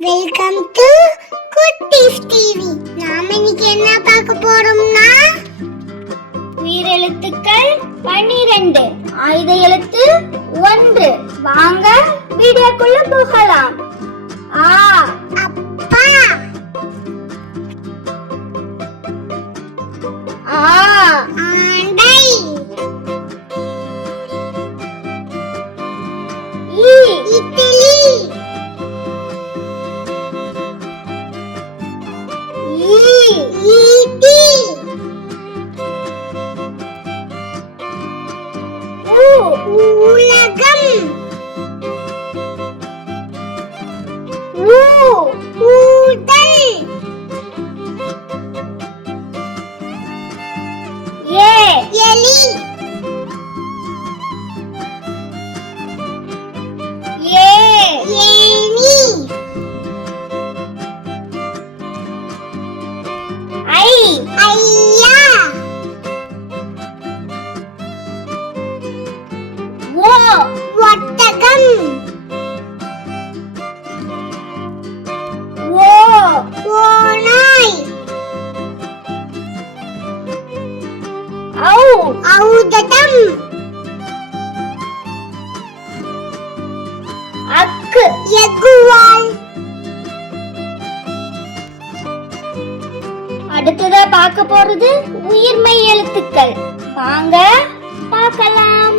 Welcome to குட்டீஸ் TV நாம இன்னைக்கு என்ன பார்க்க போறோம்னா? உயிரெழுத்துக்கள் பன்னிரண்டு ஆயுத எழுத்து ஒன்று. வாங்க வீடியோக்குள்ள போகலாம். ஆ you. ஐயா. ஓ ஒட்டகம். ஓ ஓநாய். ஔ. ஔதடம் அக்கு. எகுவால் அடுத்ததா பார்க்க போறது? உயிர்மை எழுத்துக்கள். வாங்க பார்க்கலாம்.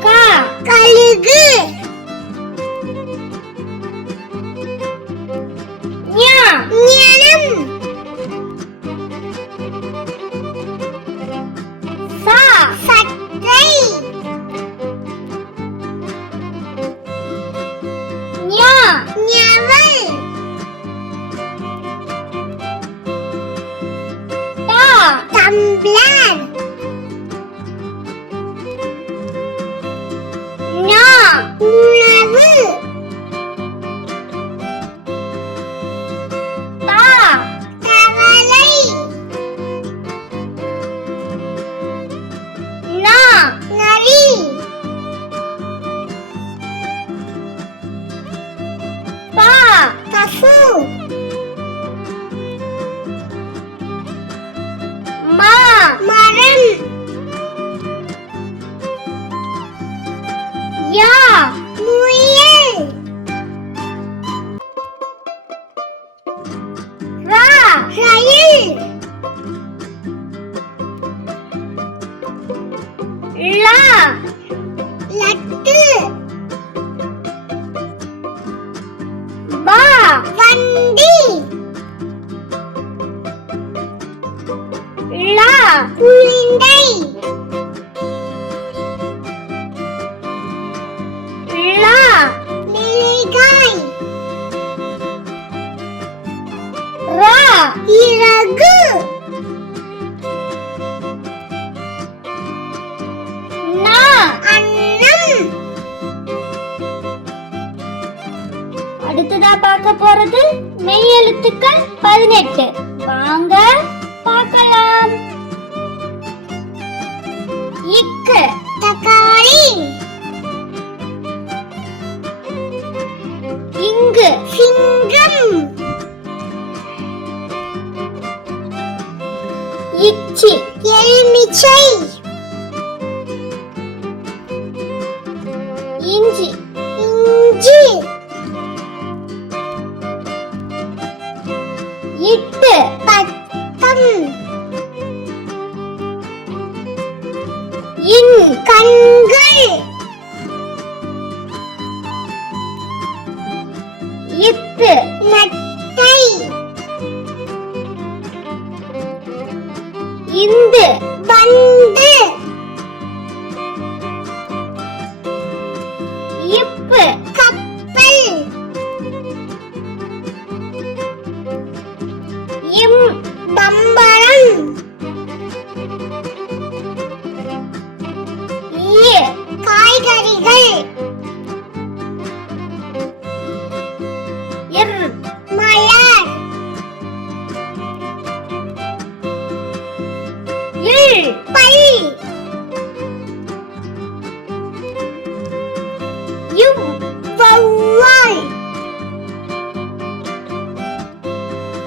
கா. கழுகு. டம்ளர் ஞா உணவு தா தவளை நா நரி பா பசு ரயில். லா லட்டு. பா வண்டி. அடுத்ததா பார்க்க போறது மெய் எழுத்துக்கள் பதினெட்டு. வாங்க பார்க்கலாம். இக்கு. தக்காளி. இங்கு. சிங்கம். இச்சி. எலுமிச்சை. இஞ்சி. இட்டு பத்தம் இன் கண்கள். இத்து நட்டை. இந்து பந்து இம் பம்பரம். காய்கறிகள். இர் மலர். இல் பல். இவ் வௌவால்.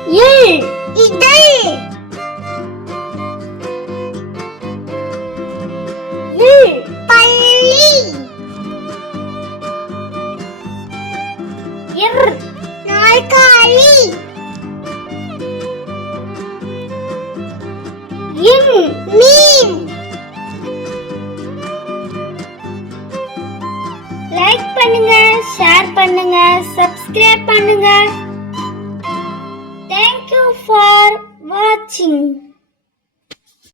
இல் நாற்காலி மீன். லைக் பண்ணுங்க ஷேர் பண்ணுங்க சப்ஸ்கிரைப் பண்ணுங்க. தேங்க்யூ ஃபார் வாட்சிங்